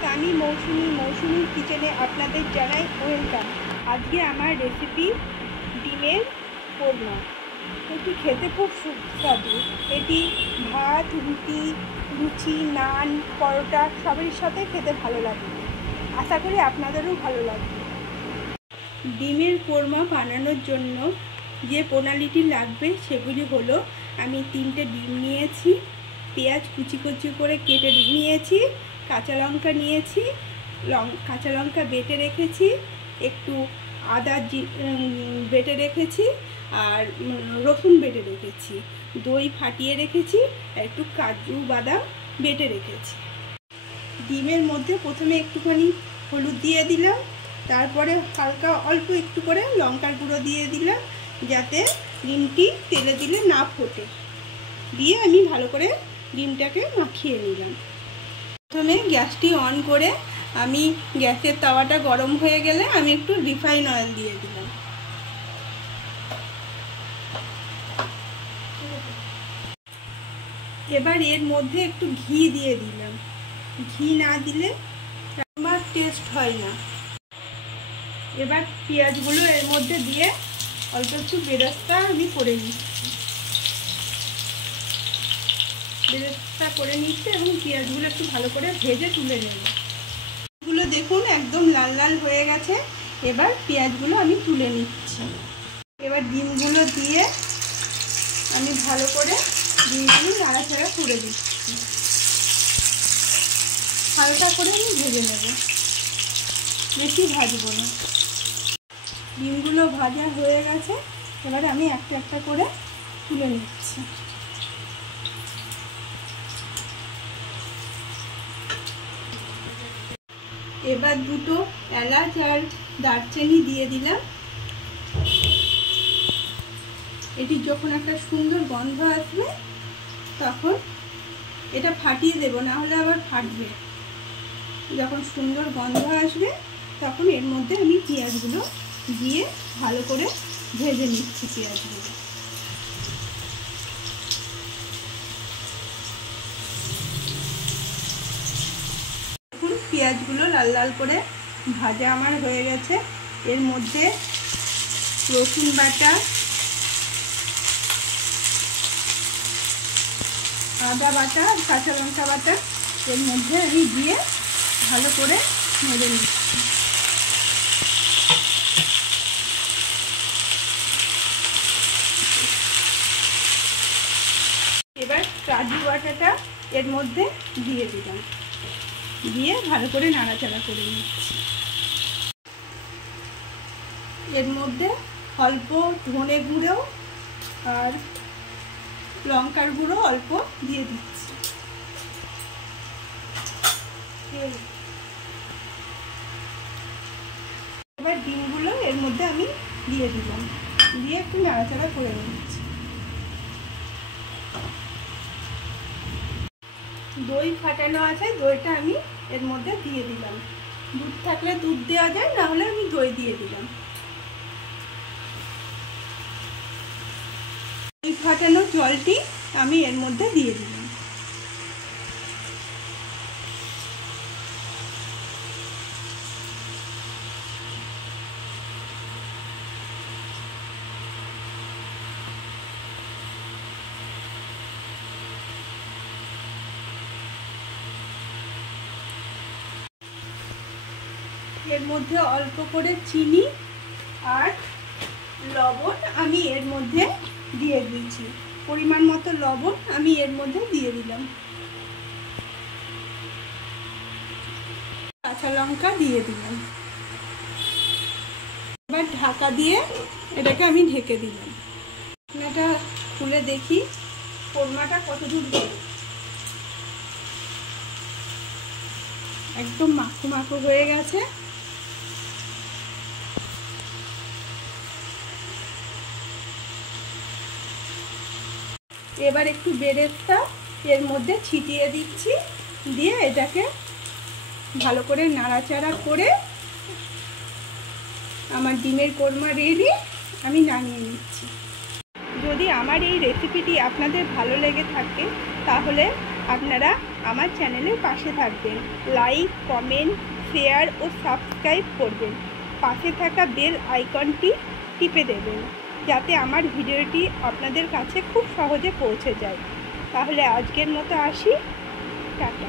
সানি মৌসুমি কিচেনে আপনাদের জানাই ওয়েলকাম। আজকে আমার রেসিপি ডিমের কোরমা। এটি খেতে খুব সুস্বাদু। এটি ভাত, লুচি, নান, পরোটা সবের সাথে খেতে ভালো লাগে। আশা করি আপনাদেরও ভালো লাগবে। ডিমের কোরমা বানানোর জন্য যে প্রণালীটি লাগবে সেগুলি হলো, আমি 3টে ডিম নিয়েছি, পেঁয়াজ কুচি কুচি করে কেটে নিয়েছি, কাঁচা লঙ্কা নিয়েছি, কাঁচা লঙ্কা বেটে রেখেছি, একটু আদা বেটে রেখেছি, আর রসুন বেটে রেখেছি, দই ফাটিয়ে রেখেছি, আর একটু কাজু বাদাম বেটে রেখেছি। ডিমের মধ্যে প্রথমে একটুখানি হলুদ দিয়ে দিলাম, তারপরে হালকা অল্প একটু করে লঙ্কার গুঁড়ো দিয়ে দিলাম, যাতে ডিমটি তেলে দিলে না ফোটে। দিয়ে আমি ভালো করে ডিমটাকে মাখিয়ে নিলাম। প্রথমে গ্যাসটি অন করে আমি গ্যাসের তাওয়াটা গরম হয়ে গেলে আমি একটু রিফাইন অয়েল দিয়ে দিলাম। এবার এর মধ্যে একটু ঘি দিয়ে দিলাম। ঘি না দিলে আমার টেস্ট হয় না। এবার পেঁয়াজগুলো এর মধ্যে দিয়ে অল্প একটু বেরেস্তা আমি করে নিচ্ছি। বেরেস্তা করে নিচ্ছি এবং পেঁয়াজগুলো একটু ভালো করে ভেজে তুলে নেব। এগুলো দেখুন একদম লাল লাল হয়ে গেছে। এবার পেঁয়াজগুলো আমি তুলে নিচ্ছি। এবার ডিমগুলো দিয়ে আমি ভালো করে ডিমগুলো নাড়াচাড়া করে দিচ্ছি। হালকা করে আমি ভেজে নেব, বেশি ভাজবো না। ডিমগুলো ভাজা হয়ে গেছে। এবার আমি একটা একটা করে তুলে নিচ্ছি। এবার 2টো এলাচ আর দারচিনি দিয়ে দিলাম। এটি যখন একটা সুন্দর গন্ধ আসবে তখন এটা ফাটিয়ে দেব, না হলে আবার ফাটবে। যখন সুন্দর গন্ধ আসবে তখন এর মধ্যে আমি পেঁয়াজগুলো দিয়ে ভালো করে ভেজে নিচ্ছি। পেঁয়াজগুলো দেখুন পেঁয়াজগুলো লাল লাল করে ভাজা আমার হয়ে গেছে। এর মধ্যে রসুন বাটা, আদা বাটা, কাঁচা লঙ্কা বাটা এর মধ্যে আমি দিয়ে ভালো করে নেড়ে নিচ্ছি। এবার কাজু বাটাটা এর মধ্যে দিয়ে দিলাম, দিয়ে ভালো করে নাড়াচাড়া করে নিচ্ছি। এর মধ্যে অল্প ধনে গুঁড়ো আর লঙ্কার গুঁড়ো অল্প দিয়ে দিচ্ছি। এবার ডিমগুলো এর মধ্যে আমি দিয়ে দিলাম, দিয়ে একটু নাড়াচাড়া করে নিচ্ছি। দই ফাটানো আছে, দইটা আমি এর মধ্যে দিয়ে দিলাম। দুধ থাকলে দুধ দেওয়া যায়, না হলে আমি দই দিয়ে দিলাম। দই ফাটানো জলটি আমি এর মধ্যে দিয়ে দিলাম। এর মধ্যে অল্প করে চিনি আর লবণ আমি এর মধ্যে দিয়ে দিয়েছি। পরিমাণ মতো লবণ আমি এর মধ্যে দিয়ে দিলাম। কাঁচা লঙ্কা দিয়ে দিলাম। এবার ঢাকা দিয়ে এটাকে আমি ঢেকে দিলাম। ঢাকনাটা খুলে দেখি কোরমাটা কতদূর হলো। একদম মাখো মাখো হয়ে গেছে। এবার একটু বেরেস্তা এর মধ্যে ছিটিয়ে দিচ্ছি, দিয়ে এটাকে ভালো করে নাড়াচাড়া করে আমার ডিমের কোরমা রেডি। আমি নামিয়ে নিচ্ছি। যদি আমার এই রেসিপিটি আপনাদের ভালো লেগে থাকে তাহলে আপনারা আমার চ্যানেলের পাশে থাকবেন, লাইক, কমেন্ট, শেয়ার ও সাবস্ক্রাইব করবেন। পাশে থাকা বেল আইকনটি টিপে দেবেন, যাতে আমার ভিডিওটি আপনাদের কাছে খুব সহজে পৌঁছে যায়। তাহলে আজকের মতো আসি, টাটা।